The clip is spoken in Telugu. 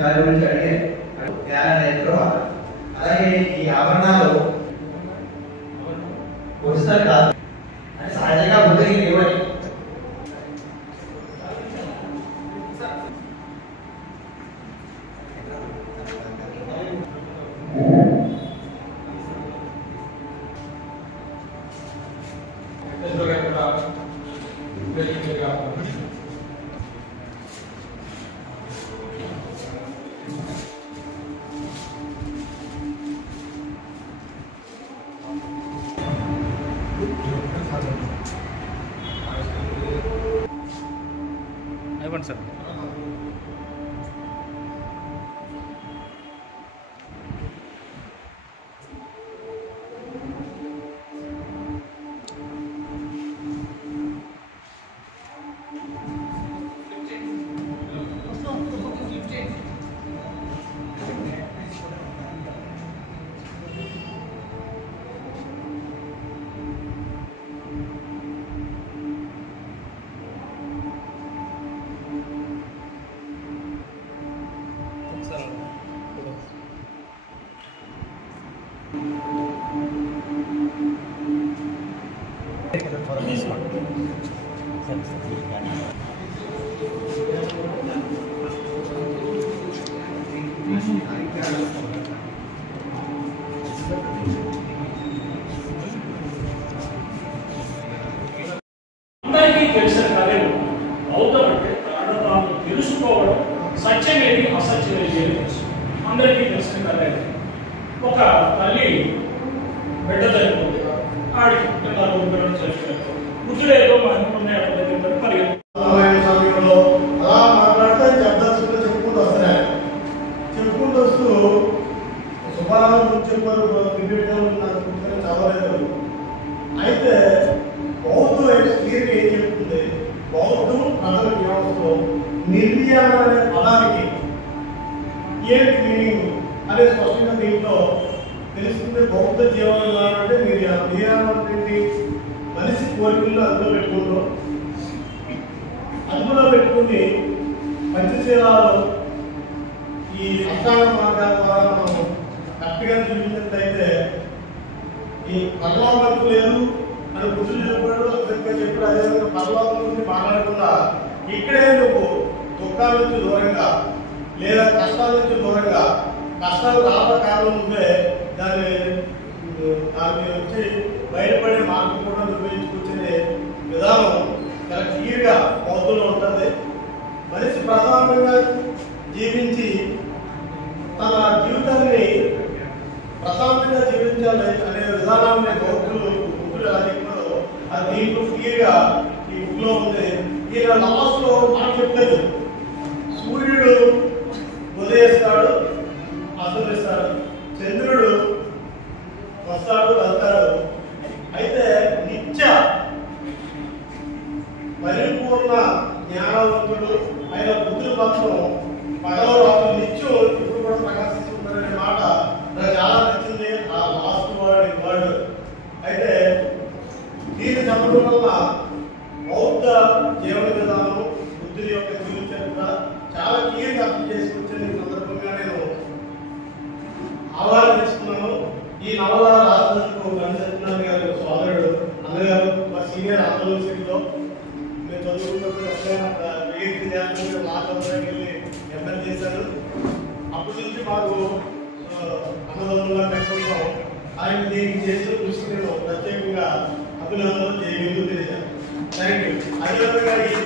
దాని గురించి అడిగే జ్ఞానం అలాగే ఈ ఆభరణాలు ఒరిజినల్ కాదు అంటే సహజంగా బుద్ధికి లేవని ఇవ్వండి సార్. for this one. అందరికీ తెలిసిన కథలు అవుతామంటే తాను తెలుసుకోవడం సత్యమేది అసత్యమేది తెలుసు. అందరికీ తెలిసిన కథ ఒక తల్లి బిడ్డ చనిపోతే ఆడికి నలుగురు పిల్లలు చనిపోయారు. బుద్ధుడేదో మన పరిగెత్తుకుంటూ సమయంలో అలా మాట్లాడితే శబ్దాలు చెప్పుకుంటూ వస్తున్నాయి. చెప్పుకుంటూ వస్తూ సుబ్బారావు చెప్పారు చదవలేదు. అయితే బౌద్ధం క్లియర్గా ఏం చెప్తుంది, బౌద్ధం ప్రజల వ్యవస్థలో నిర్యాణం అనే పదానికి ఏంటి మీనింగ్ అనే స్పష్టంగా దీంట్లో తెలుస్తుంది. బౌద్ధ జీవనం అంటే నిర్యాణం అంటే మనిషి కోరికల్లో అదుపులో పెట్టుకుని పంచశీలాలు ఈ అష్టాంగ మార్గాల ద్వారా మనం కరెక్ట్గా చూపించినట్లయితే ఈ పరలోకం లేదు అని బుద్ధులు చెప్పాడు, సరిగ్గా చెప్పాడు. అదేవిధంగా పరలోకం గురించి మాట్లాడకుండా ఇక్కడే నువ్వు దుఃఖాల నుంచి దూరంగా లేదా కష్టాల నుంచి దూరంగా, కష్టాలు రావడం కారణం నువ్వే దాన్ని వచ్చి బయటపడే మార్గం కూడా ఉపయోగించుకొచ్చే విధానం చాలా క్లియర్గా బౌద్ధంలో ఉంటుంది. మనిషి ప్రశాంతంగా జీవించి తన జీవితాన్ని ప్రశాంతంగా జీవించాలి అనే విధానాన్ని బుద్ధుడు ఎలా చెప్పారో అది దీంట్లో క్లియర్గా ఈ బుక్లో ఉంది. ఈయన లాస్ట్లో మాట చెప్పలేదు, సూర్యుడు ఉదయిస్తాడు అస్తమిస్తాడు, చంద్రుడు వస్తాడు వెళ్తాడు. అయితే నిత్య పరిపూర్ణ జ్ఞానవంతుడు ఆయన బుద్ధుడు మాత్రం పగల రాత్రి నిత్యం ఇప్పుడు కూడా ప్రకాశిస్తుందనే మాట నాకు చాలా నచ్చింది. ఆ లాస్ట్ వర్డ్ అయితే దీన్ని చెప్పడం వల్ల బౌద్ధ జీవన విధానం, బుద్ధుడి యొక్క జీవిత చరిత్ర చాలా క్లియర్గా అర్థం చేసుకొచ్చిన ఈ సందర్భంగా నేను ఆహ్వానిస్తున్నాను. ఈ నవల రాసినందుకు గణసత్యనారాయణ గారు సోదరుడు అన్నగారు మా సీనియర్ ఆంధ్రలో మేము చదువుకున్నప్పుడు వెళ్ళి ఎంఎల్ చేశారు. అప్పటి నుంచి మాకు అన్నదమ్ములుగా పెట్టుకుంటాం. ఆయన దీనికి చేసిన కృషి నేను ప్రత్యేకంగా అభినందనలు తెలియజేశాను. Thank you.